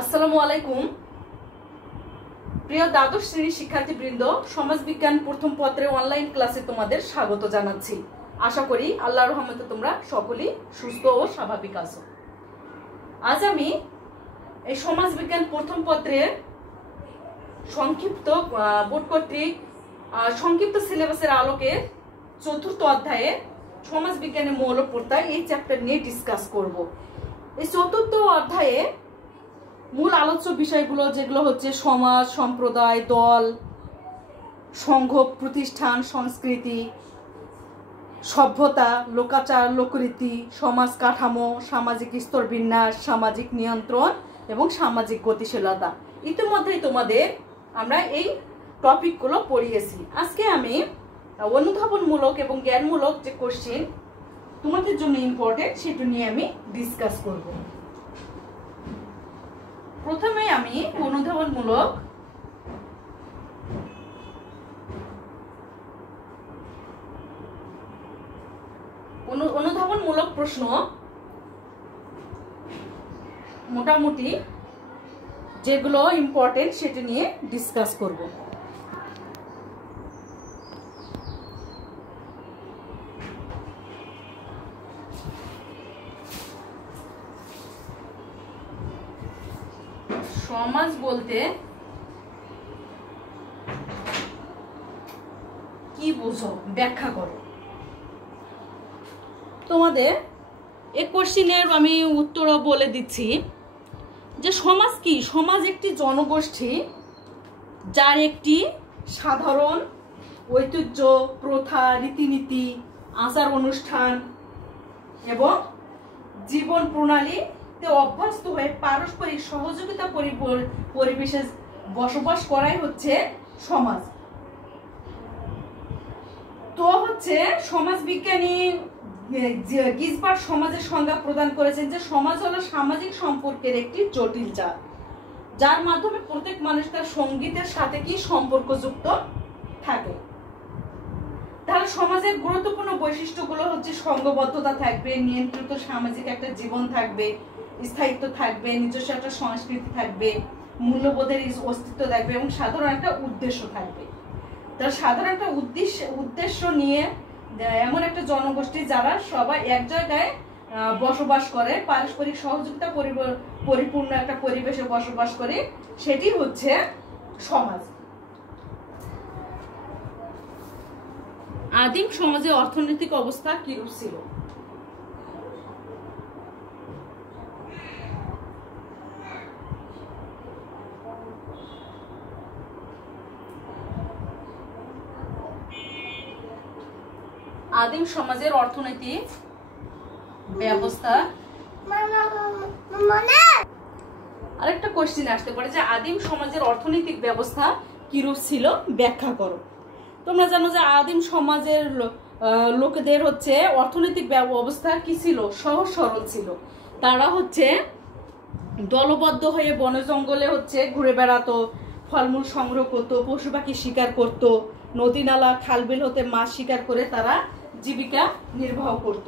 আসসালামু আলাইকুম প্রিয় দ্বাদশ শ্রেণীর শিক্ষার্থীবৃন্দ, সমাজবিজ্ঞান প্রথম পত্রে অনলাইন ক্লাসে তোমাদের স্বাগত জানাচ্ছি। আশা করি আল্লাহর রহমতে তোমরা সকলেই সুস্থ ও স্বাভাবিক আছো। আজ আমি এই সমাজবিজ্ঞান প্রথম পত্রের সংক্ষিপ্ত বোর্ড কর্তৃক সংক্ষিপ্ত সিলেবাসের আলোকে চতুর্থ অধ্যায়ে সমাজবিজ্ঞানের মৌল প্রত্যয় এই চ্যাপ্টার নিয়ে ডিসকাস করব। এই চতুর্থ অধ্যায়ে মূল আলোচ্য বিষয়গুলো যেগুলো হচ্ছে সমাজ, সম্প্রদায়, দল, সংঘ, প্রতিষ্ঠান, সংস্কৃতি, সভ্যতা, লোকাচার, লোকরীতি, সমাজ কাঠামো, সামাজিক স্তরবিন্যাস, সামাজিক নিয়ন্ত্রণ এবং সামাজিক গতিশীলতা। ইতিমধ্যেই তোমাদের আমরা এই টপিকগুলো পড়িয়েছি। আজকে আমি অনুধাবনমূলক এবং জ্ঞানমূলক যে কোশ্চেন তোমাদের জন্য ইম্পর্টেন্ট সেটা নিয়ে আমি ডিসকাস করব। প্রথমে আমি অনুধাবনমূলক প্রশ্ন মোটামুটি যেগুলো ইম্পর্টেন্ট সেটা নিয়ে ডিসকাস করব। সমাজ বলতে কি বুঝো, ব্যাখ্যা করো। তোমাদের এই কোশ্চেনের আমি উত্তরও বলে দিচ্ছি যে সমাজ কি? সমাজ একটি জনগোষ্ঠী যার একটি সাধারণ ঐতিহ্য, প্রথা, রীতিনীতি, আচার অনুষ্ঠান এবং জীবন প্রণালীতে অভ্যস্ত হয়ে পারস্পরিক সহযোগিতা পরিবেশে বসবাস করাই হচ্ছে সমাজ। তো হচ্ছে সমাজ বিজ্ঞানী গিজবার্গ সমাজের সংজ্ঞা প্রদান করেছেন যে সমাজ হলো সামাজিক সম্পর্কের একটি জটিল জাল, যার মাধ্যমে প্রত্যেক মানুষ তার সঙ্গীতের সাথে কি সম্পর্কযুক্ত থাকে। তাহলে সমাজের গুরুত্বপূর্ণ বৈশিষ্ট্যগুলো হচ্ছে সংঘবদ্ধতা থাকবে, নিয়ন্ত্রিত সামাজিক একটা জীবন থাকবে, স্থায়িত্ব থাকবে, নিজস্ব একটা সংস্কৃতি থাকবে, মূল্যবোধের অস্তিত্ব থাকবে এবং সাধারণ একটা উদ্দেশ্য থাকবে। তার সাধারণ একটা উদ্দেশ্য নিয়ে এমন একটা জনগোষ্ঠী যারা সবাই এক জায়গায় বসবাস করে, পারস্পরিক সহযোগিতা পরিপূর্ণ একটা পরিবেশে বসবাস করে, সেটি হচ্ছে সমাজ। আদিম সমাজে অর্থনৈতিক অবস্থা কিরূপ ছিল? আদিম সমাজের অর্থনৈতিক ব্যবস্থা। আরেকটা কোশ্চেন আসতে পারে যে আদিম সমাজের অর্থনৈতিক ব্যবস্থা কিরূপ ছিল, ব্যাখ্যা করো। তোমরা জানো যে আদিম সমাজের লোকেদের হচ্ছে অর্থনৈতিক অবস্থা কি ছিল? সহজ সরল ছিল। তারা হচ্ছে দলবদ্ধ হয়ে বনে জঙ্গলে হচ্ছে ঘুরে বেড়াতো, ফলমূল সংগ্রহ করতো, পশু পাখি শিকার করতো, নদী নালা খালবিল হতে মাছ শিকার করে তারা জীবিকা নির্বাহ করত।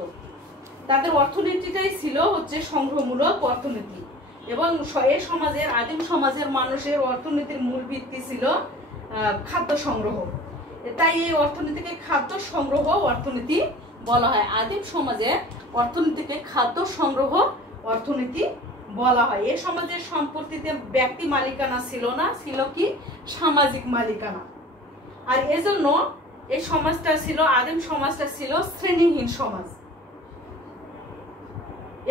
তাদের অর্থনীতিটাই ছিল হচ্ছে সংগ্রহমূলক অর্থনীতি এবং এই সমাজের আদিম সমাজের মানুষের অর্থনীতির মূল ভিত্তি ছিল খাদ্য সংগ্রহ। তাই এই অর্থনীতিকে খাদ্য সংগ্রহ অর্থনীতি বলা হয়। আদিম সমাজে অর্থনীতিকে খাদ্য সংগ্রহ অর্থনীতি বলা হয়। এই সমাজের সম্পত্তিতে ব্যক্তি মালিকানা ছিল না, ছিল কি সামাজিক মালিকানা। আর এজন্য এই সমাজটা ছিল, আদিম সমাজটা ছিল শ্রেণীহীন সমাজ।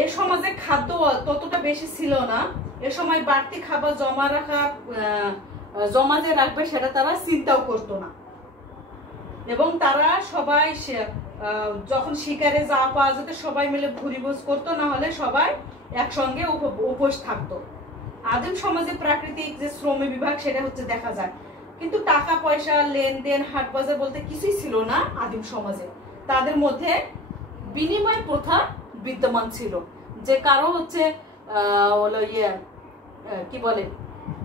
এই সমাজে খাদ্য ততটা বেশি ছিল না। এ সময় বাড়তি খাবার জমা যে রাখবে সেটা তারা চিন্তাও করতো না এবং তারা সবাই যখন শিকারে যা পাওয়া যেত সবাই মিলে ভুরিভোজ করতো, না হলে সবাই একসঙ্গে উপোস থাকতো। আদিম সমাজে প্রাকৃতিক যে শ্রম বিভাগ সেটা হচ্ছে দেখা যায়, কিন্তু টাকা পয়সা লেনদেন হাট বাজার বলতে কিছুই ছিল না আদিম সমাজে। তাদের মধ্যে বিনিময় প্রথা বিদ্যমান ছিল, যে কারো হচ্ছে কি বলে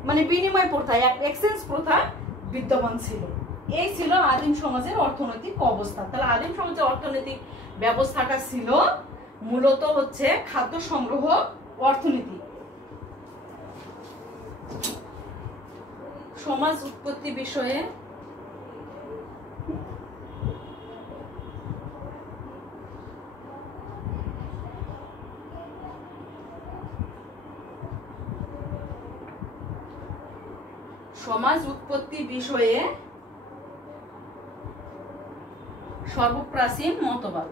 মানে বিনিময় প্রথা, এক্সচেঞ্জ প্রথা বিদ্যমান ছিল। এই ছিল আদিম সমাজের অর্থনৈতিক অবস্থা। তাহলে আদিম সমাজের অর্থনৈতিক ব্যবস্থাটা ছিল মূলত হচ্ছে খাদ্য সংগ্রহ অর্থনীতি। সমাজ উৎপত্তি বিষয়ে সর্বপ্রাচীন মতবাদ।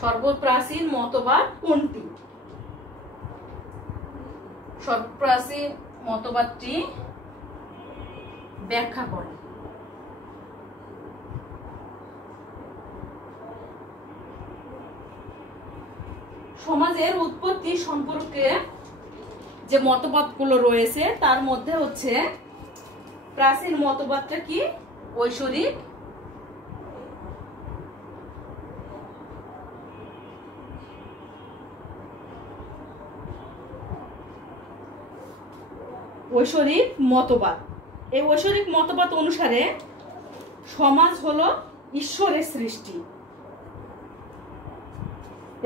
সর্বপ্রাচীন মতবাদ কোনটি? সর্বপ্রাচীন মতবাদটি ব্যাখ্যা করে। সমাজের উৎপত্তি সম্পর্কে যে মতবাদগুলো রয়েছে তার মধ্যে হচ্ছে প্রাচীন মতবাদটা কি? ঐশ্বরিক। ঐশ্বরিক মতবাদ। এই ঐশ্বরিক মতবাদ অনুসারে সমাজ হলো ঈশ্বরের সৃষ্টি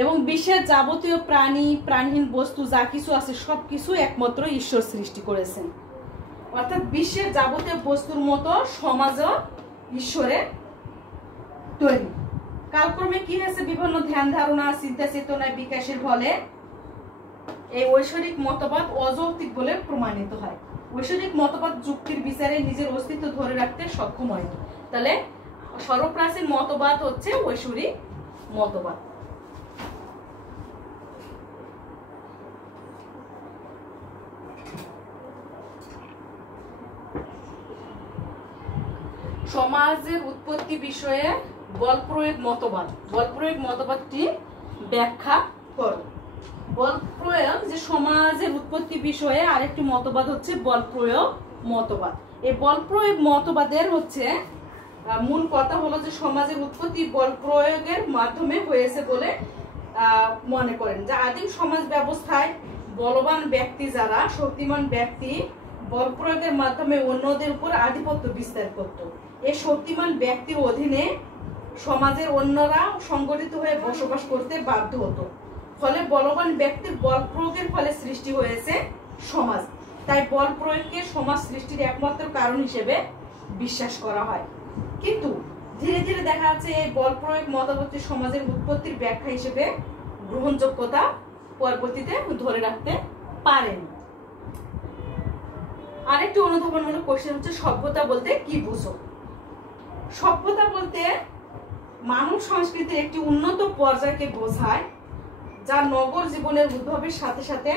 এবং বিশ্বের যাবতীয় প্রাণী, প্রাণহীন বস্তু যা কিছু আছে সবকিছু একমাত্র ঈশ্বর সৃষ্টি করেছেন। অর্থাৎ বিশ্বের যাবতীয় বস্তুর মতো সমাজও ঈশ্বরের তৈরি। কালক্রমে কি হয়েছে? বিভিন্ন ধ্যান ধারণা, চিন্তা চেতনায় বিকাশের ফলে এই ঐশ্বরিক মতবাদ অযৌক্তিক বলে প্রমাণিত হয়। ঐশ্বরিক মতবাদ যুক্তির বিচারে নিজের অস্তিত্ব ধরে রাখতে সক্ষম হয়। তাহলে সর্বপ্রাচীন মতবাদ হচ্ছে ঐশ্বরিক মতবাদ। সমাজের উৎপত্তি বিষয়ে বল প্রয়োগ মতবাদ। বল প্রয়োগ মতবাদটি ব্যাখ্যা করো। বল প্রয়োগ যে সমাজের উৎপত্তি বিষয়ে আরেকটি মতবাদ হচ্ছে বল প্রয়োগ মতবাদ। এই বল প্রয়োগ মতবাদের হচ্ছে মূল কথা হলো যে সমাজের উৎপত্তি বল প্রয়োগের মাধ্যমে হয়েছে বলে মনে করেন। যে আদিম সমাজ ব্যবস্থায় বলবান ব্যক্তি, যারা শক্তিমান ব্যক্তি, বল প্রয়োগের মাধ্যমে অন্যদের উপর আধিপত্য বিস্তার করত। এই শক্তিমান ব্যক্তির অধীনে সমাজের অন্যরা সংগঠিত হয়ে বসবাস করতে বাধ্য হতো। ফলে বলবান ব্যক্তির বল প্রয়োগের ফলে সৃষ্টি হয়েছে সমাজ। তাই বল প্রয়োগকে সমাজ সৃষ্টির একমাত্র কারণ হিসেবে বিশ্বাস করা হয়। কিন্তু ধীরে ধীরে দেখা যাচ্ছে এই বল প্রয়োগ মতবাদটি সমাজের উৎপত্তির ব্যাখ্যা হিসেবে গ্রহণযোগ্যতা পরবর্তীতে ধরে রাখতে পারেন। আরেকটি অনুধাবনমূলক কোশ্চেন হচ্ছে সভ্যতা বলতে কি বুঝো? সভ্যতা বলতে মানব সংস্কৃতির একটি উন্নত পর্যায়কে বোঝায় যা নগর জীবনের উদ্ভবের সাথে সাথে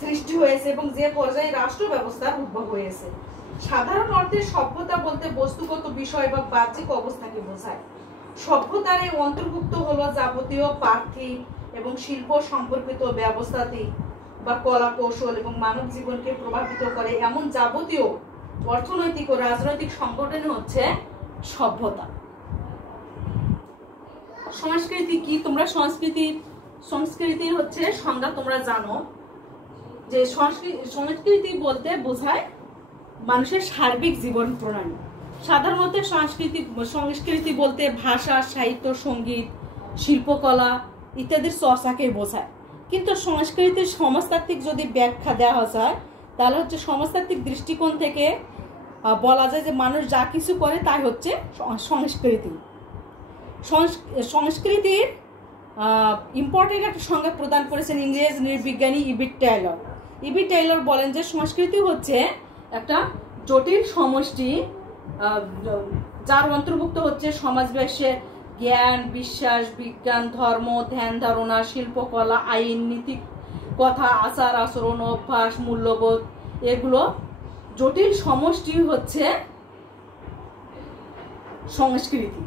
সৃষ্টি হয়েছে এবং যে পর্যায়ে রাষ্ট্র ব্যবস্থার উদ্ভব হয়েছে। সাধারণ অর্থে সভ্যতা বলতে বস্তুগত বিষয় বা বাহ্যিক অবস্থাকে বোঝায়। সভ্যতার এই অন্তর্ভুক্ত হলো যাবতীয় পার্থিব এবং শিল্প সম্পর্কিত ব্যবস্থাটি বা কলা কৌশল এবং মানব জীবনকে প্রভাবিত করে এমন যাবতীয় অর্থনৈতিক ও রাজনৈতিক সংগঠন হচ্ছে সভ্যতা। সংস্কৃতি কি? তোমরা সংস্কৃতির হচ্ছে সংজ্ঞা তোমরা জানো যে সংস্কৃতি বলতে বোঝায় মানুষের সার্বিক জীবন প্রণালী। সাধারণত সংস্কৃতি বলতে ভাষা, সাহিত্য, সঙ্গীত, শিল্পকলা ইত্যাদির চর্চাকে বোঝায়। কিন্তু সংস্কৃতির সমাজতাত্ত্বিক যদি ব্যাখ্যা দেওয়া যায় তাহলে হচ্ছে সমাজতাত্ত্বিক দৃষ্টিকোণ থেকে বলা যায় যে মানুষ যা কিছু করে তাই হচ্ছে সংস্কৃতি। সংস্কৃতির ইম্পর্টেন্ট একটা সংজ্ঞা প্রদান করেছেন ইংরেজ নৃবিজ্ঞানী ইবি টেইলর। ইবি টেইলর বলেন যে সংস্কৃতি হচ্ছে একটা জটিল সমষ্টি যার অন্তর্ভুক্ত হচ্ছে সমাজবেশের জ্ঞান, বিশ্বাস, বিজ্ঞান, ধর্ম, ধ্যান ধারণা, শিল্পকলা, আইন, নীতি, কথা, আচার আচরণ, অভ্যাস, মূল্যবোধ, এগুলো জটিল সমষ্টি হচ্ছে সংস্কৃতি।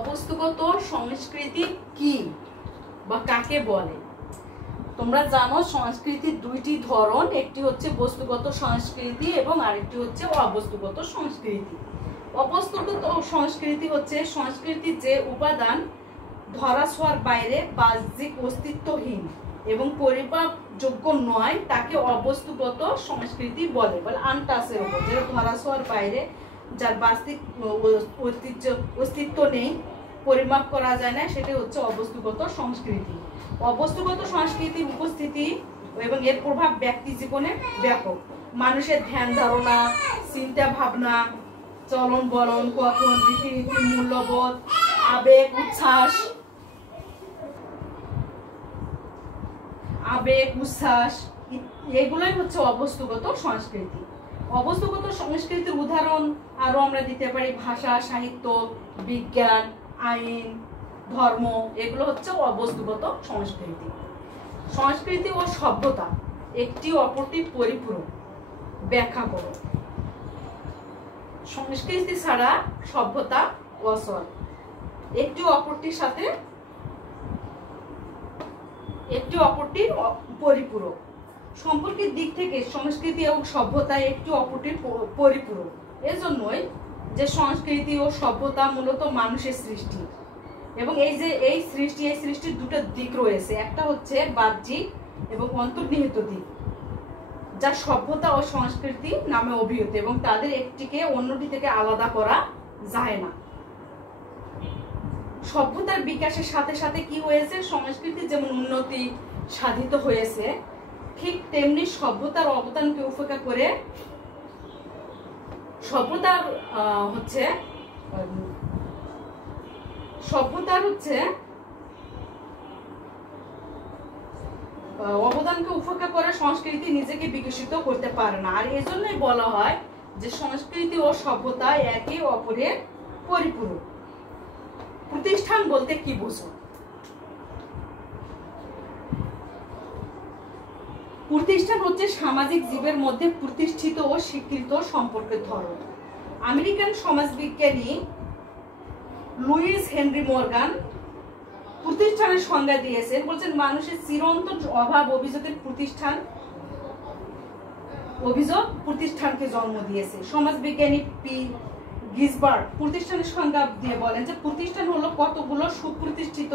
অবস্তুগত সংস্কৃতি কি বা কাকে বলে? তোমরা জানো সংস্কৃতির দুইটি ধরন, একটি হচ্ছে বস্তুগত সংস্কৃতি এবং আরেকটি হচ্ছে অবস্তুগত সংস্কৃতি। অবস্তুগত সংস্কৃতি হচ্ছে সংস্কৃতির যে উপাদান ধরাছোঁয়ার বাইরে, বাহ্যিক, অস্তিত্বহীন এবং যোগ্য নয় তাকে অবস্তুগত সংস্কৃতি বলে, আনটাচেবল, যেটা ধরাছোঁয়ার বাইরে, যার বাস্তবিক অস্তিত্ব নেই, পরিমাপ করা যায় না, সেটা হচ্ছে অবস্তুগত সংস্কৃতি। অবস্তুগত সংস্কৃতির উপস্থিতি এবং এর প্রভাব ব্যক্তি জীবনে ব্যাপক। মানুষের ধ্যান ধারণা, চিন্তা ভাবনা, চলন বলন, কথন, রীতিনীতি, মূল্যবোধ, আবেগ উচ্ছ্বাস এগুলোই হচ্ছে অবস্তুগত সংস্কৃতি। অবস্তুগত সংস্কৃতির উদাহরণ আরো আমরা দিতে পারি ভাষা, সাহিত্য, বিজ্ঞান, আইন, ধর্ম, এগুলো হচ্ছে অবস্তুগত সংস্কৃতি। সংস্কৃতি ও সভ্যতা একটি অপরটির পরিপূরক, ব্যাখ্যা করো। সংস্কৃতি ছাড়া সভ্যতা অচল, একটি অপরটির পরিপূরক। সম্পর্কের দিক থেকে সংস্কৃতি এবং সভ্যতা একটি অপরটির পরিপূরক। এজন্যই যে সংস্কৃতি ও সভ্যতা মূলত মানুষের সৃষ্টি, এবং এই সৃষ্টির দুটো দিক রয়েছে, একটা হচ্ছে বাহ্যিক এবং অন্তর্নিহিত দিক, যা সভ্যতা ও সংস্কৃতি নামে অভিহিত, এবং তাদের একটিকে অন্যটি থেকে আলাদা করা যায় না। সভ্যতার বিকাশের সাথে সাথে কি হয়েছে, সংস্কৃতি যেমন উন্নতি সাধিত হয়েছে, ঠিক তেমনি সভ্যতার অবদানকে উপেক্ষা করে সভ্যতার অবদানকে উপেক্ষা করে সংস্কৃতি নিজেকে বিকশিত করতে পারে না। আর এজন্যই বলা হয় যে সংস্কৃতি ও সভ্যতা একে অপরের পরিপূরক। প্রতিষ্ঠান বলতে কি বোঝো? প্রতিষ্ঠান হচ্ছে সামাজিক জীবের মধ্যে প্রতিষ্ঠিত ও স্বীকৃত সম্পর্কের ধরন। আমেরিকান সমাজবিজ্ঞানী লুইস হেনরি মর্গান প্রতিষ্ঠানের সংজ্ঞা দিয়েছেন, বলছেন মানুষের চিরন্তন অভাব অভিযোগ প্রতিষ্ঠানকে জন্ম দিয়েছে। সমাজবিজ্ঞানী পি গিসবার্গ প্রতিষ্ঠানের সংজ্ঞা দিয়ে বলেন যে প্রতিষ্ঠান হলো কতগুলো সুপ্রতিষ্ঠিত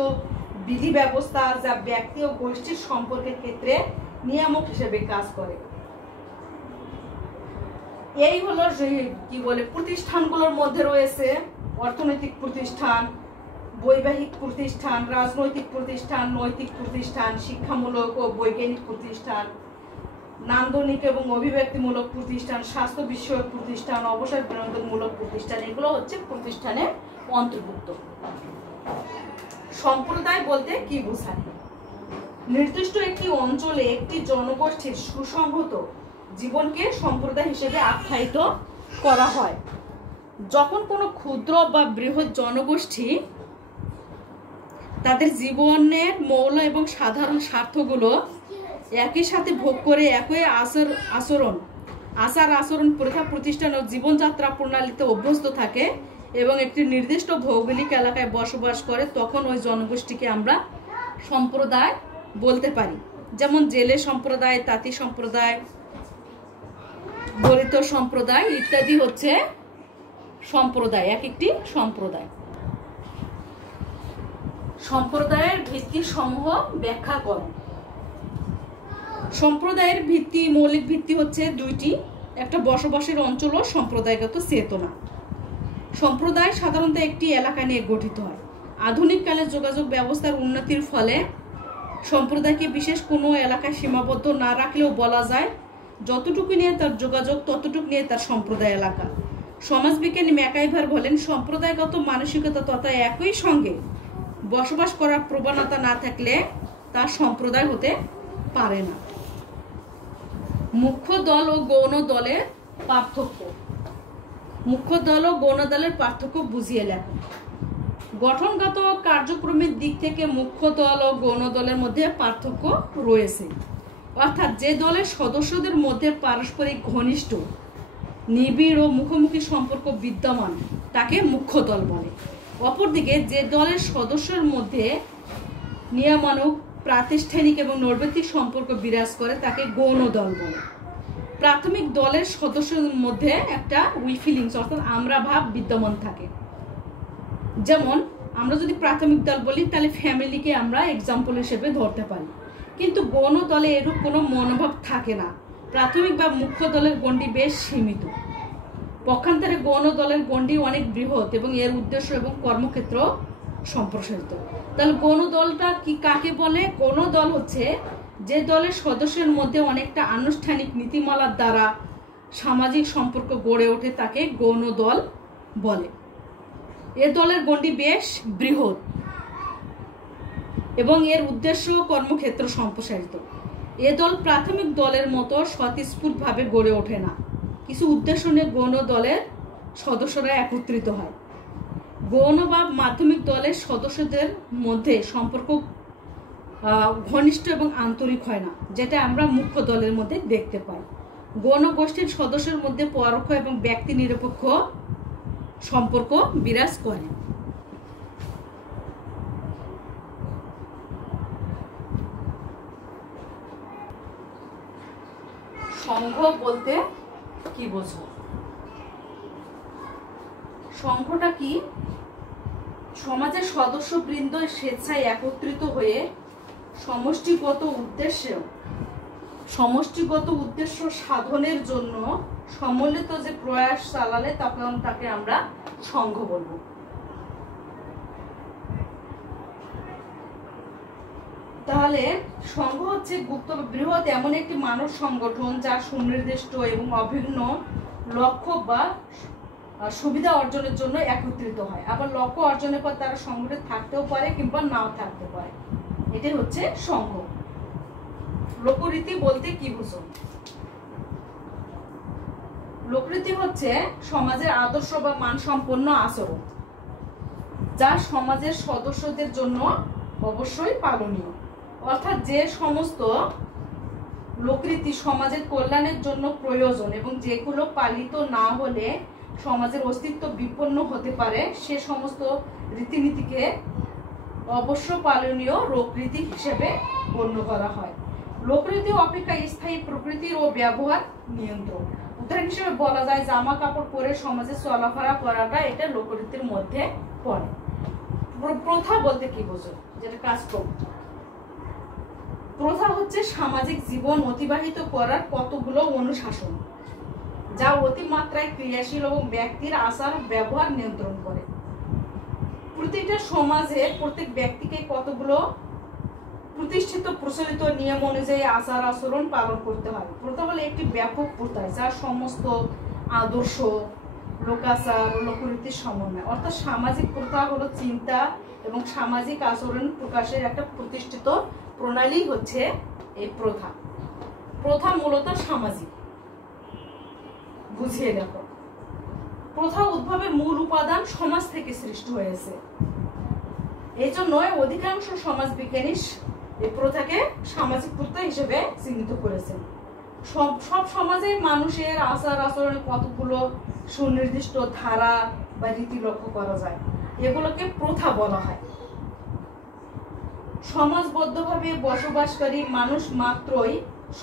বিধি ব্যবস্থা যা ব্যক্তি ও গোষ্ঠীর সম্পর্কের ক্ষেত্রে নিয়ামক হিসেবে কাজ করে। এই হলো কি বলে, প্রতিষ্ঠানগুলোর মধ্যে রয়েছে অর্থনৈতিক প্রতিষ্ঠান, বৈবাহিক প্রতিষ্ঠান, রাজনৈতিক প্রতিষ্ঠান, নৈতিক প্রতিষ্ঠান, শিক্ষামূলক ও বৈজ্ঞানিক প্রতিষ্ঠান, নান্দনিক এবং অভিব্যক্তিমূলক প্রতিষ্ঠান, স্বাস্থ্য বিষয়ক প্রতিষ্ঠান, অবসর বিনোদনমূলক প্রতিষ্ঠান, এগুলো হচ্ছে প্রতিষ্ঠানের অন্তর্ভুক্ত। সম্প্রদায় বলতে কি বোঝায়? নির্দিষ্ট একটি অঞ্চলে একটি জনগোষ্ঠীর সুসংহত জীবনকে সম্প্রদায় হিসেবে আখ্যায়িত করা হয়। যখন কোনো ক্ষুদ্র বা বৃহৎ জনগোষ্ঠী তাদের জীবনের মৌল এবং সাধারণ স্বার্থগুলো একই সাথে ভোগ করে একই আচার আচরণ প্রথা প্রতিষ্ঠান ও জীবনযাত্রা প্রণালীতে অভ্যস্ত থাকে এবং একটি নির্দিষ্ট ভৌগোলিক এলাকায় বসবাস করে, তখন ওই জনগোষ্ঠীকে আমরা সম্প্রদায় বলতে পারি। যেমন জেলে সম্প্রদায়, তাঁতি সম্প্রদায়, দলিত সম্প্রদায় ইত্যাদি হচ্ছে সম্প্রদায়, এক একটি সম্প্রদায়। সম্প্রদায়ের ভিত্তি সমূহ ব্যাখ্যা করো। সম্প্রদায়ের মৌলিক ভিত্তি হচ্ছে দুইটি, একটা বসবাসের অঞ্চল ও সম্প্রদায়গত চেতনা। সম্প্রদায় সাধারণত একটি এলাকা নিয়ে গঠিত হয়। আধুনিক কালে যোগাযোগ ব্যবস্থার উন্নতির ফলে সম্প্রদায়কে বিশেষ কোনো এলাকায় সীমাবদ্ধ না রাখলেও বলা যায় যতটুকু নিয়ে তার যোগাযোগ ততটুকু নিয়ে তার সম্প্রদায় এলাকা। সমাজবিজ্ঞানী ম্যাকাইভার বলেন, সম্প্রদায়গত মানসিকতা তথা একই সঙ্গে বসবাস করার প্রবণতা না থাকলে তা সম্প্রদায় হতে পারে না। মুখ্য দল ও গৌণ দলের পার্থক্য। মুখ্য দল ও গৌণ দলের পার্থক্য বুঝিয়ে লেখো। গঠনগত কার্যক্রমের দিক থেকে মুখ্য দল ও গৌণ দলের মধ্যে পার্থক্য রয়েছে, অর্থাৎ যে দলের সদস্যদের মধ্যে পারস্পরিক ঘনিষ্ঠ, নিবিড় ও মুখোমুখি সম্পর্ক বিদ্যমান তাকে মুখ্য দল বলে। অপরদিকে যে দলের সদস্যের মধ্যে নিয়মানুগ, প্রাতিষ্ঠানিক এবং নৈর্ব্যক্তিক সম্পর্ক বিরাজ করে তাকে গৌণ দল বলে। প্রাথমিক দলের সদস্যদের মধ্যে একটা উই ফিলিংস অর্থাৎ আমরা ভাব বিদ্যমান থাকে। যেমন আমরা যদি প্রাথমিক দল বলি তাহলে ফ্যামিলিকে আমরা এক্সাম্পল হিসেবে ধরতে পারি। কিন্তু গৌণ দলে এরূপ কোনো মনোভাব থাকে না। প্রাথমিক বা মুখ্য দলের গণ্ডি বেশ সীমিত, পক্ষান্তরে গৌণ দলের গণ্ডি অনেক বৃহৎ এবং এর উদ্দেশ্য এবং কর্মক্ষেত্র সম্প্রসারিত। তাহলে গৌণ দলটা কি কাকে বলে? গৌণ দল হচ্ছে যে দলের সদস্যের মধ্যে অনেকটা আনুষ্ঠানিক নীতিমালার দ্বারা সামাজিক সম্পর্ক গড়ে ওঠে তাকে গৌণ দল বলে। এ দলের গণ্ডি বেশ বৃহৎ এবং এর উদ্দেশ্য কর্মক্ষেত্র সম্প্রসারিত। এ দল প্রাথমিক দলের মতো স্বতঃস্ফূর্তভাবে গড়ে ওঠে না, কিছু উদ্দেশ্য নিয়ে গৌণ দলের সদস্যরা একত্রিত হয়। গৌণ বা মাধ্যমিক দলের সদস্যদের মধ্যে সম্পর্ক ঘনিষ্ঠ এবং আন্তরিক হয় না, যেটা আমরা মুখ্য দলের মধ্যে দেখতে পাই। গৌণ গোষ্ঠীর সদস্যের মধ্যে পরোক্ষ এবং ব্যক্তি নিরপেক্ষ সম্পর্ক বিরাজ করে। সংঘ বলতে কি বোঝো? সংঘটা কি? সমাজের সদস্যবৃন্দ স্বেচ্ছায় একত্রিত হয়ে সমষ্টিগত উদ্দেশ্য সাধনের জন্য সম্মিলিত যে প্রয়াস চালালে তখন তাকে আমরা সংঘ বলবো। তাহলে সংঘ হচ্ছে গুপ্ত বৃহৎ এমন একটি মানব সংগঠন যা সুনির্দিষ্ট এবং অভিন্ন লক্ষ্য বা সুবিধা অর্জনের জন্য একত্রিত হয়। আবার লক্ষ্য অর্জনের পর তারা সংগঠিত থাকতেও পারে কিংবা নাও থাকতে পারে, এটাই হচ্ছে সংঘ। লোকরীতি বলতে কি বুঝো? লোকরীতি হচ্ছে সমাজের আদর্শ বা মানসম্পন্ন আচরণ যা সমাজের সদস্যদের জন্য অবশ্যই পালনীয়। অর্থাৎ যে সমস্ত লোকরীতি সমাজের কল্যাণের জন্য প্রয়োজন এবং যেগুলো পালিত না হলে সমাজের অস্তিত্ব বিপন্ন হতে পারে, সে সমস্ত রীতিনীতিকে অবশ্য পালনীয় লোকরীতি হিসেবে গণ্য করা হয়। লোকরীতি অপেক্ষা স্থায়ী প্রকৃতির ও ব্যবহার নিয়ন্ত্রণ। উদাহরণ হিসেবে বলা যায় জামা কাপড় পরে সমাজে চলাফেরা করাটা এটা লোকরীতির মধ্যে পড়ে। প্রথা বলতে কি বোঝো? যেটা কাজকর্ম। প্রথা হচ্ছে সামাজিক জীবন অতিবাহিত করার কতগুলো অনুশাসন যা অতিমাত্রায় ক্রিয়াশীল এবং ব্যক্তির আচার ব্যবহার নিয়ন্ত্রণ করে। প্রতিটা সমাজে প্রত্যেক ব্যক্তিকে কতগুলো প্রতিষ্ঠিত প্রচলিত নিয়ম অনুযায়ী আচার আচরণ পালন করতে হয়। প্রথা হলো একটি ব্যাপক প্রথা যা সমস্ত আদর্শ, লোকাচার ও লোকরীতির সমন্বয়। অর্থাৎ সামাজিক প্রথা হলো চিন্তা এবং সামাজিক আচরণ প্রকাশের একটা প্রতিষ্ঠিত প্রণালী হচ্ছে এই প্রথা। প্রথা মূলত সামাজিক, বুঝিয়ে দেখো। প্রথা উদ্ভবের মূল উপাদান সমাজ থেকে সৃষ্টি হয়েছে, এই জন্য অধিকাংশ সমাজ বিজ্ঞানী এই প্রথাকে সামাজিক প্রথা হিসেবে চিহ্নিত করেছেন। সব সমাজে মানুষের আচার আচরণে কতগুলো সুনির্দিষ্ট ধারা বা রীতি লক্ষ্য করা যায়, এগুলোকে প্রথা বলা হয়। সমাজবদ্ধভাবে বসবাসকারী মানুষ মাত্রই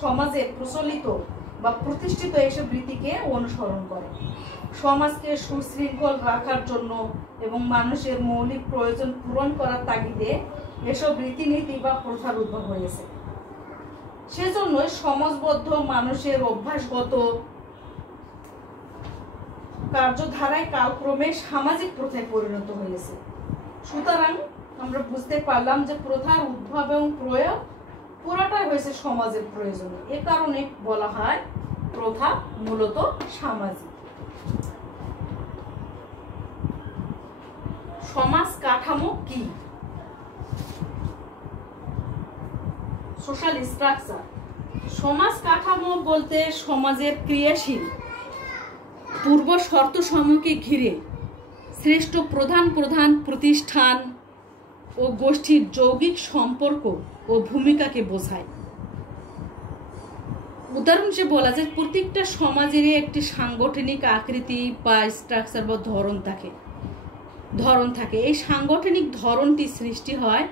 সমাজে প্রচলিত বা প্রতিষ্ঠিত এসব রীতিকে অনুসরণ করে। সমাজকে সুশৃঙ্খল রাখার জন্য এবং মানুষের মৌলিক প্রয়োজন পূরণ করার তাগিদে এসব রীতিনীতি বা প্রথার উদ্ভব হয়েছে। সেজন্য সমাজবদ্ধ মানুষের অভ্যাসগত কার্যধারায় কালক্রমে সামাজিক প্রথায় পরিণত হয়েছে। সুতরাং আমরা বুঝতে পারলাম যে প্রথার উদ্ভব এবং প্রয়োগ পুরোটাই হয়েছে সমাজের প্রয়োজনে। এ কারণে বলা হয় প্রথা মূলত সামাজিক। সমাজ কাঠামো কি? Social structure. সমাজ কাঠামো বলতে সমাজের ক্রিয়াশীল পূর্ব শর্ত সমূহকে ঘিরে শ্রেষ্ঠ প্রধান প্রধান প্রতিষ্ঠান ও গোষ্ঠীর যৌগিক সম্পর্ক ও ভূমিকাকে বোঝায়। উদাহরণ হিসেবে বলা যায় প্রত্যেকটা সমাজেরই একটি সাংগঠনিক আকৃতি বা স্ট্রাকচার বা ধরন থাকে। এই সাংগঠনিক ধরনটি সৃষ্টি হয়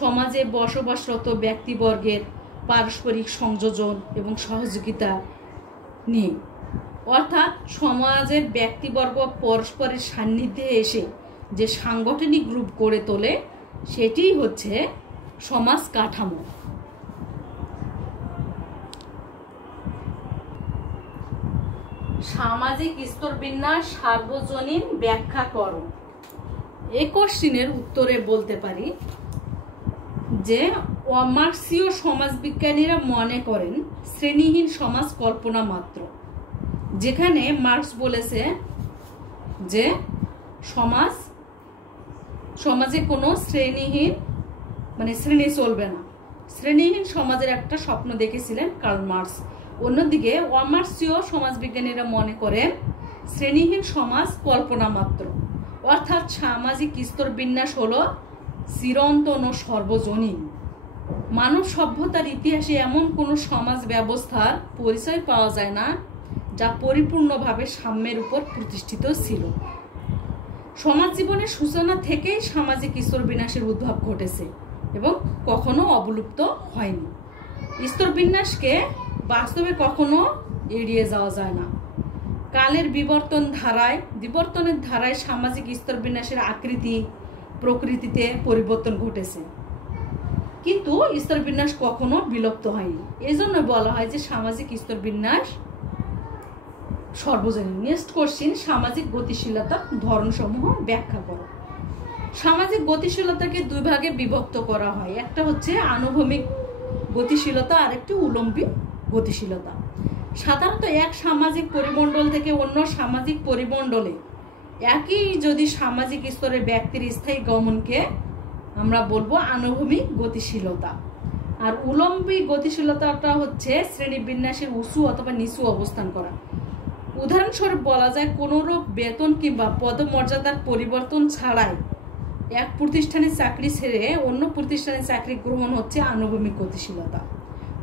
সমাজে বসবাসরত ব্যক্তিবর্গের পারস্পরিক সংযোজন এবং সহযোগিতা নিয়ে। অর্থাৎ সমাজের ব্যক্তিবর্গ পরস্পরের সান্নিধ্যে এসে যে সাংগঠনিক রূপ গড়ে তোলে সেটিই হচ্ছে সমাজ কাঠামো। সামাজিক স্তরবিন্যাস সার্বজনীন ব্যাখ্যা করো। এই কোশ্চিনের উত্তরে বলতে পারি যে মার্ক্সীয় সমাজবিজ্ঞানীরা মনে করেন শ্রেণীহীন সমাজ কল্পনা মাত্র। যেখানে মার্ক্স বলেছে যে সমাজে কোনো শ্রেণীহীন শ্রেণী চলবে না, শ্রেণীহীন সমাজের একটা স্বপ্ন দেখেছিলেন কার্ল মার্ক্স। অন্যদিকে অমার্ক্সীয় সমাজবিজ্ঞানীরা মনে করেন শ্রেণীহীন সমাজ কল্পনা মাত্র, অর্থাৎ সামাজিক স্তর বিন্যাস হলো চিরন্তন ও সর্বজনীন। মানব সভ্যতার ইতিহাসে এমন কোনো সমাজ ব্যবস্থার পরিচয় পাওয়া যায় না যা পরিপূর্ণভাবে সাম্যের উপর প্রতিষ্ঠিত ছিল। সমাজ জীবনের সূচনা থেকেই সামাজিক স্তর বিন্যাসের উদ্ভব ঘটেছে এবং কখনো অবলুপ্ত হয়নি। স্তর বিন্যাসকে বাস্তবে কখনো এড়িয়ে যাওয়া যায় না। কালের বিবর্তনের ধারায় সামাজিক স্তর বিন্যাসের আকৃতি প্রকৃতিতে পরিবর্তন ঘটেছে, কিন্তু স্তর বিন্যাস কখনো বিলুপ্ত হয়নি। এজন্য বলা হয় যে সামাজিক স্তর বিন্যাস সর্বজনীন। নেক্সট কোশ্চিন, সামাজিক গতিশীলতার ধরনসমূহ ব্যাখ্যা করো। সামাজিক গতিশীলতাকে দুই ভাগে বিভক্ত করা হয়, একটা হচ্ছে আনুভূমিক গতিশীলতা আর একটি উলম্বী গতিশীলতা। সাধারণত এক সামাজিক পরিমণ্ডল থেকে অন্য সামাজিক পরিমণ্ডলে একই যদি সামাজিক স্তরে ব্যক্তির স্থায়ী গমনকে আমরা বলবো আনুভূমিক গতিশীলতা। আর উলম্বী গতিশীলতাটা হচ্ছে শ্রেণীবিন্যাসের উঁচু অথবা নিচু অবস্থান করা। উদাহরণস্বরূপ বলা যায় কোনরূপ বেতন কিংবা পদমর্যাদার পরিবর্তন ছাড়াই এক প্রতিষ্ঠানে চাকরি ছেড়ে অন্য প্রতিষ্ঠানে চাকরি গ্রহণ হচ্ছে আনুভূমিক গতিশীলতা।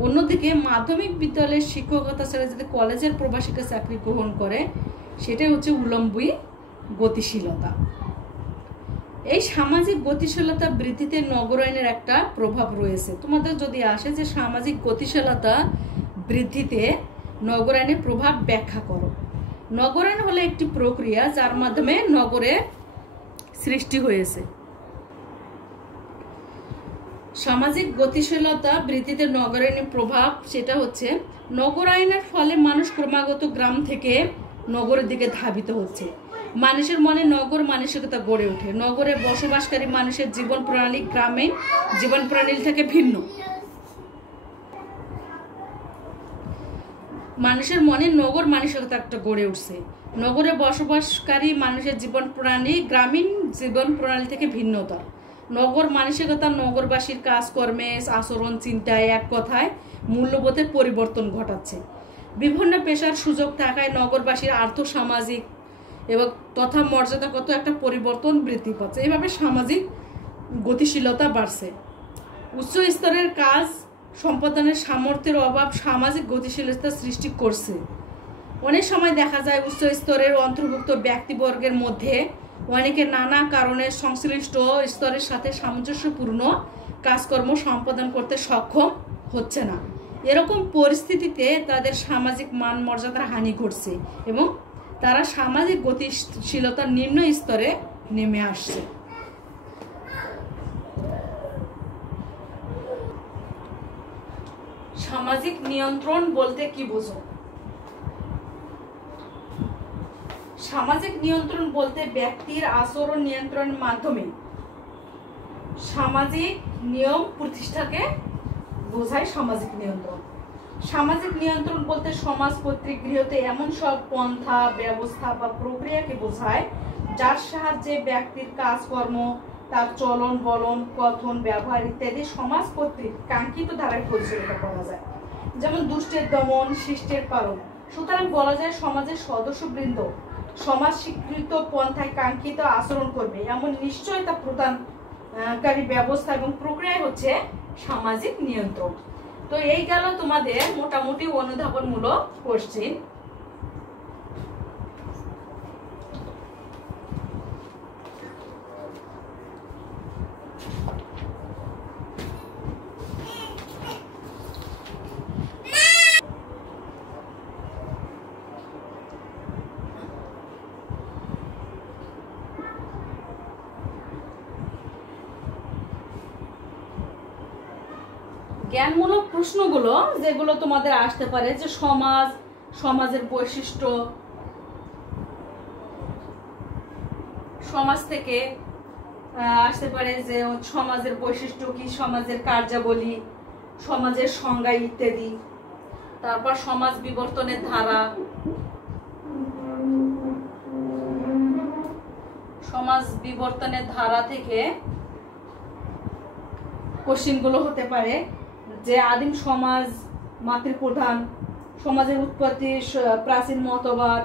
অন্যদিকে মাধ্যমিক বিদ্যালয়ের শিক্ষকতা ছেড়ে যদি কলেজের প্রবাসীকে চাকরি গ্রহণ করে সেটাই হচ্ছে উলম্বী গতিশীলতা। এই সামাজিক গতিশীলতা বৃদ্ধিতে নগরায়নের একটা প্রভাব রয়েছে। তোমাদের যদি আসে যে সামাজিক গতিশীলতা বৃদ্ধিতে নগরায়নের প্রভাব ব্যাখ্যা করো। নগরায়ন হলো একটি প্রক্রিয়া যার মাধ্যমে নগরের সৃষ্টি হয়েছে। সামাজিক গতিশীলতা বৃদ্ধিতে নগরায়নের প্রভাব সেটা হচ্ছে নগরায়নের ফলে মানুষ ক্রমাগত গ্রাম থেকে নগরের দিকে ধাবিত হচ্ছে। মানুষের মনে নগর মানসিকতা গড়ে ওঠে। নগরে বসবাসকারী মানুষের জীবন প্রণালী গ্রামীণ জীবন প্রণালী থেকে ভিন্ন। মানুষের মনে নগর মানসিকতা একটা গড়ে উঠছে। নগরে বসবাসকারী মানুষের জীবন প্রণালী গ্রামীণ জীবন প্রণালী থেকে ভিন্নতর। নগর মানসিকতা নগরবাসীর কাজকর্মে আচরণ চিন্তায় এক কথায় মূল্যবোধের পরিবর্তন ঘটাচ্ছে। বিভিন্ন পেশার সুযোগ থাকায় নগরবাসীর আর্থসামাজিক এবং তথা মর্যাদাগত একটা পরিবর্তন বৃদ্ধি পাচ্ছে। এইভাবে সামাজিক গতিশীলতা বাড়ছে। উচ্চ স্তরের কাজ সম্পাদনের সামর্থ্যের অভাব সামাজিক গতিশীলতা সৃষ্টি করছে। অনেক সময় দেখা যায় উচ্চ স্তরের অন্তর্ভুক্ত ব্যক্তিবর্গের মধ্যে অনেকে নানা কারণে সংশ্লিষ্ট স্তরের সাথে সামঞ্জস্যপূর্ণ কাজকর্ম সম্পাদন করতে সক্ষম হচ্ছে না। এরকম পরিস্থিতিতে তাদের সামাজিক মান মর্যাদার হানি ঘটছে এবং তারা সামাজিক গতিশীলতার নিম্ন স্তরে নেমে আসছে। সামাজিক নিয়ন্ত্রণ বলতে কি বোঝো? সামাজিক নিয়ন্ত্রণ বলতে ব্যক্তির আচরণ নিয়ন্ত্রণের মাধ্যমে সামাজিক নিয়ম প্রতিষ্ঠাকে বোঝায় সামাজিক নিয়ন্ত্রণ। সামাজিক নিয়ন্ত্রণ বলতে সমাজ কর্তৃক গৃহীত এমন সব পন্থা ব্যবস্থা বা প্রক্রিয়াকে বোঝায় যার সাহায্যে ব্যক্তির কাজকর্ম তার চলন বলন কথন ব্যবহার ইত্যাদি সমাজ কর্তৃক কাঙ্ক্ষিত ধারায় পরিচালিত করা যায়। যেমন দুষ্টের দমন শিষ্টের পালন। সুতরাং বলা যায় সমাজের সদস্যবৃন্দ সমাজ স্বীকৃত পন্থায় কাঙ্ক্ষিত আচরণ করবে এমন নিশ্চয়তা প্রদানকারী ব্যবস্থা এবং প্রক্রিয়া হচ্ছে সামাজিক নিয়ন্ত্রণ। তো এই গেল তোমাদের মোটামুটি অনুধাবনমূলক কোশ্চেন। জ্ঞানমূলক প্রশ্নগুলো যেগুলো তোমাদের আসতে পারে যে সমাজের বৈশিষ্ট্য সমাজ থেকে আসতে পারে যে সমাজের বৈশিষ্ট্য কি, সমাজের কার্যাবলী, সমাজের সংজ্ঞা ইত্যাদি। তারপর সমাজ বিবর্তনের ধারা, সমাজ বিবর্তনের ধারা থেকে কোশ্চেনগুলো হতে পারে যে আদিম সমাজ মাতৃপ্রধান, সমাজের উৎপত্তি প্রাচীন মতবাদ,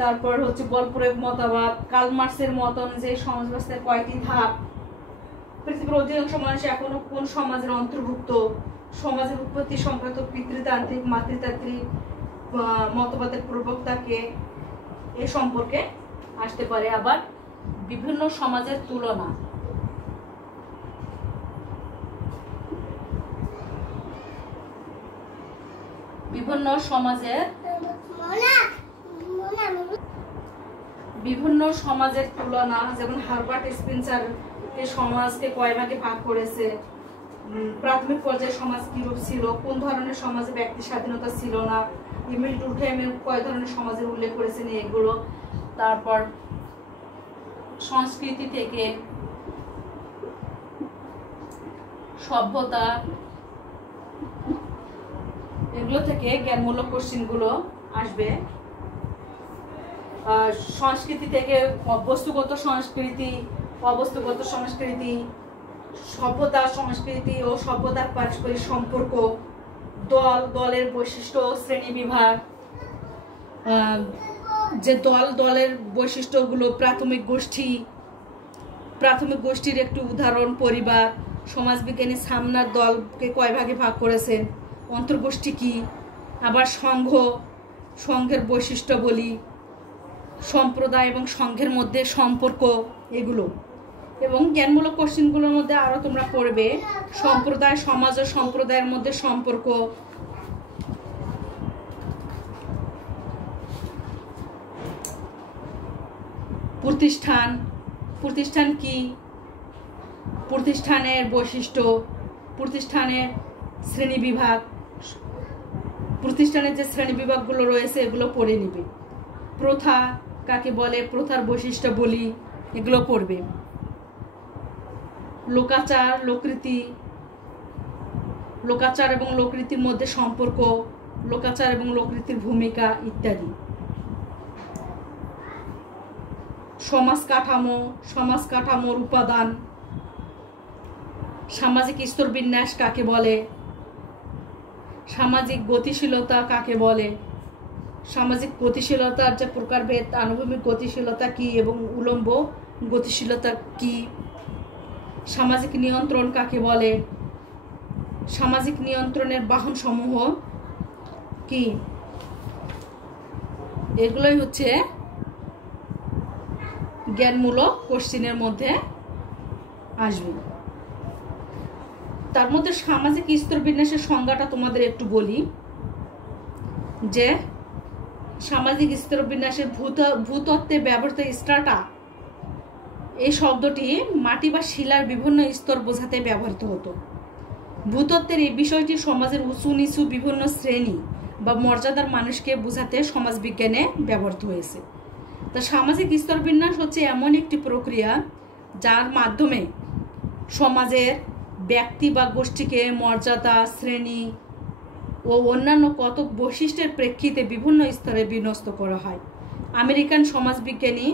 তারপর হচ্ছে বল প্রয়োগ মতবাদ, কার্ল মার্ক্সের মত অনুযায়ী সমাজ ব্যবস্থার কয়টি ধাপ, পৃথিবীর অধিকাংশ মানুষ এখনো কোন সমাজের অন্তর্ভুক্ত, সমাজের উৎপত্তি সংক্রান্ত পিতৃতান্ত্রিক মাতৃতান্ত্রিক মতবাদের প্রবক্তাকে, এ সম্পর্কে আসতে পারে। আবার বিভিন্ন সমাজের তুলনা, বিভিন্ন সমাজের তুলনা, যেমন হারবার্ট স্পেন্সার এই সমাজকে কয় ভাগে ভাগ করেছে, প্রাথমিক পর্যায়ে সমাজ কিরূপ ছিল, কোন ধরনের সমাজে ব্যক্তি স্বাধীনতা ছিল না, ইমিল ডুরখেইমের কয় ধরনের সমাজের উল্লেখ করেছেন এগুলো। তারপর সংস্কৃতি থেকে সভ্যতা, এগুলো থেকে জ্ঞানমূলক কোশ্চেনগুলো আসবে। সংস্কৃতি থেকে বস্তুগত সংস্কৃতি, অবস্তুগত সংস্কৃতি, সভ্যতা সংস্কৃতি ও সভ্যতার পারস্পরিক সম্পর্ক, দলের বৈশিষ্ট্য, শ্রেণী বিভাগ, যে দলের বৈশিষ্ট্যগুলো, প্রাথমিক গোষ্ঠীর একটু উদাহরণ, পরিবার, সমাজবিজ্ঞানী সামনার দলকে কয় ভাগে ভাগ করেছেন, অন্তর্গোষ্ঠী কি, আবার সংঘের বৈশিষ্ট্য বলি, সম্প্রদায় এবং সংঘের মধ্যে সম্পর্ক, এগুলো। এবং জ্ঞানমূলক কোশ্চেনগুলোর মধ্যে আরো তোমরা পড়বে সম্প্রদায়, সমাজ ও সম্প্রদায়ের মধ্যে সম্পর্ক, প্রতিষ্ঠান কি, প্রতিষ্ঠানের বৈশিষ্ট্য, প্রতিষ্ঠানের শ্রেণীবিভাগ, প্রতিষ্ঠানের যে শ্রেণীবিভাগগুলো রয়েছে এগুলো পড়ে নিবে। প্রথা কাকে বলে, প্রথার বৈশিষ্ট্য বলি, এগুলো পড়বে। লোকাচার এবং লোকরীতির মধ্যে সম্পর্ক, লোকাচার এবং লোকরীতির ভূমিকা ইত্যাদি। সমাজ কাঠামোর উপাদান, সামাজিক স্তরবিন্যাস কাকে বলে, সামাজিক গতিশীলতা কাকে বলে, সামাজিক গতিশীলতার যে প্রকারভেদ, আনুভূমিক গতিশীলতা কি এবং উলম্ব গতিশীলতা কি, সামাজিক নিয়ন্ত্রণ কাকে বলে, সামাজিক নিয়ন্ত্রণের বাহন সমূহ কি, এগুলোই হচ্ছে জ্ঞানমূলক কোশ্চেনের মধ্যে আসবে। তার মধ্যে সামাজিক স্তরবিন্যাসের সংজ্ঞাটা তোমাদের একটু বলি, যে সামাজিক স্তরবিন্যাসের ভূতত্ত্বে ব্যবহৃত স্ট্রাটা, এই শব্দটি মাটি বা শিলার বিভিন্ন স্তর বোঝাতে ব্যবহৃত হতো। ভূতত্ত্বের এই বিষয়টি সমাজের উঁচু নিচু বিভিন্ন শ্রেণী বা মর্যাদার মানুষকে বোঝাতে সমাজবিজ্ঞানে ব্যবহৃত হয়েছে। তা সামাজিক স্তরবিন্যাস হচ্ছে এমন একটি প্রক্রিয়া যার মাধ্যমে সমাজের ব্যক্তি বা গোষ্ঠীকে মর্যাদা, শ্রেণী ও অন্যান্য কতক বৈশিষ্ট্যের প্রেক্ষিতে বিভিন্ন স্তরে বিন্যস্ত করা হয়। আমেরিকান সমাজবিজ্ঞানী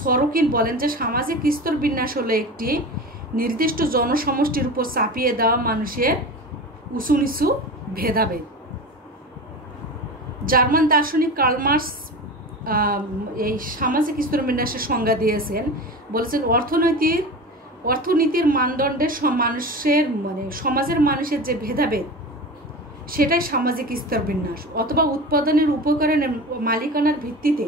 সরকিন বলেন যে সামাজিক স্তরবিন্যাস হলো একটি নির্দিষ্ট জনসমষ্টির উপর চাপিয়ে দেওয়া মানুষের উঁচু নিচু ভেদাভেদ। জার্মান দার্শনিক কার্ল মার্ক্স এই সামাজিক স্তরবিন্যাসের সংজ্ঞা দিয়েছেন, বলেছেন অর্থনীতির মানদণ্ডে সমাজের মানুষের যে ভেদাভেদ সেটাই সামাজিক স্তরবিন্যাস, অথবা উৎপাদনের উপকরণের মালিকানার ভিত্তিতে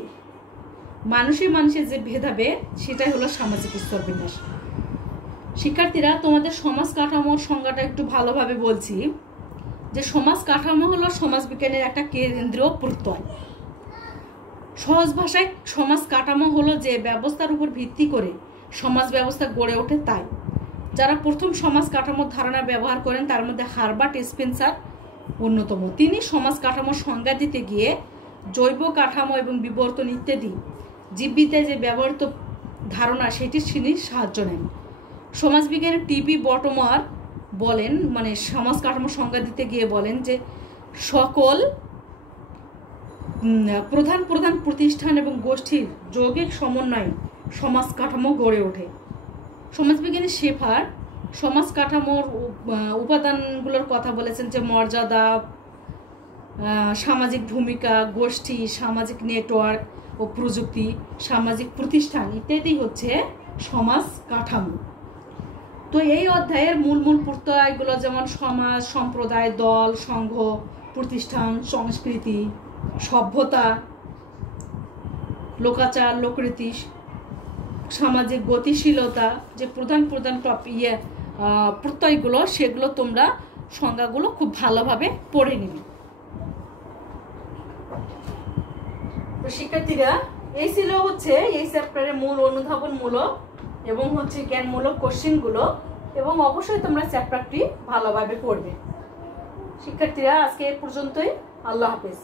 মানুষের যে ভেদাভেদ সেটাই হলো সামাজিক স্তরবিন্যাস। শিক্ষার্থীরা, তোমাদের সমাজ কাঠামোর সংজ্ঞাটা একটু ভালোভাবে বলছি, যে সমাজ কাঠামো হলো সমাজবিজ্ঞানের একটা কেন্দ্রীয় প্রত্যয়। সহজ ভাষায় সমাজ কাঠামো হলো যে ব্যবস্থার উপর ভিত্তি করে সমাজ ব্যবস্থা গড়ে ওঠে তাই। যারা প্রথম সমাজ কাঠামোর ধারণা ব্যবহার করেন তার মধ্যে হারবার্ট স্পেন্সার অন্যতম। তিনি সমাজ কাঠামোর সংজ্ঞা দিতে গিয়ে জৈব কাঠামো এবং বিবর্তন ইত্যাদি জীববিদ্যায় যে ব্যবহৃত ধারণা সেটি তিনি সাহায্য নেন। সমাজবিজ্ঞানের টিবি বটমার বলেন, মানে সমাজ কাঠামো সংজ্ঞা দিতে গিয়ে বলেন যে সকল প্রধান প্রধান প্রতিষ্ঠান এবং গোষ্ঠীর যৌগিক সমন্বয়ে সমাজ কাঠামো গড়ে ওঠে। সমাজবিজ্ঞানী শেফার সমাজ কাঠামোর উপাদানগুলোর কথা বলেছেন যে মর্যাদা, সামাজিক ভূমিকা, গোষ্ঠী, সামাজিক নেটওয়ার্ক ও প্রযুক্তি, সামাজিক প্রতিষ্ঠান ইত্যাদি হচ্ছে সমাজ কাঠামো। তো এই অধ্যায়ের মূল মূল প্রত্যয়গুলো যেমন সমাজ, সম্প্রদায়, দল, সংঘ, প্রতিষ্ঠান, সংস্কৃতি, সভ্যতা, লোকাচার, লোকরীতি, সামাজিক গতিশীলতা, যে প্রধান প্রধান প্রত্যয়গুলো সেগুলো তোমরা সংজ্ঞাগুলো খুব ভালোভাবে পড়ে নিবে। তো শিক্ষার্থীরা, এই ছিল হচ্ছে এই চ্যাপ্টারের মূল অনুধাবনমূলক এবং হচ্ছে জ্ঞানমূলক কোশ্চেনগুলো, এবং অবশ্যই তোমরা চ্যাপ্টারটি ভালোভাবে পড়বে। শিক্ষার্থীরা, আজকে এ পর্যন্তই। আল্লাহ হাফেজ।